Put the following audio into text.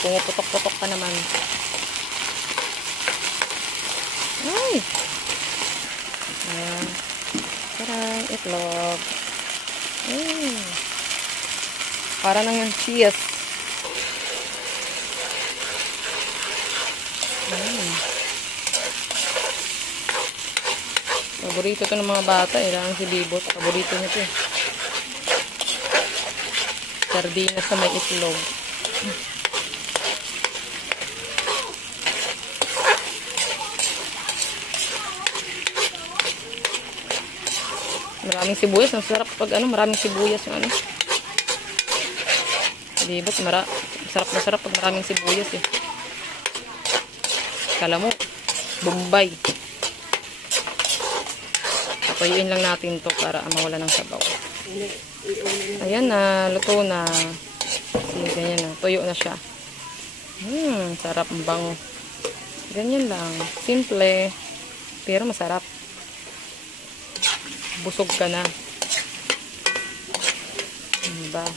pumuputok-putok pa naman. Ay! Ayan. Parang itlog. Para nang yung cheese. Paborito to ng mga bata. Ilang si Bibot. Paborito niya to. Sardinas na may itlog. Maraming sibuyas. Ang sarap pag maraming sibuyas yung Bibot, sarap pag maraming sibuyas eh. Kala mo, Bombay. Patuyuin lang natin to para mawala ng sabaw. Ayan na, luto na. Ganyan na, tuyo na siya. Sarap, ang bango. Ganyan lang, simple, pero masarap. Busog ka na. Diba?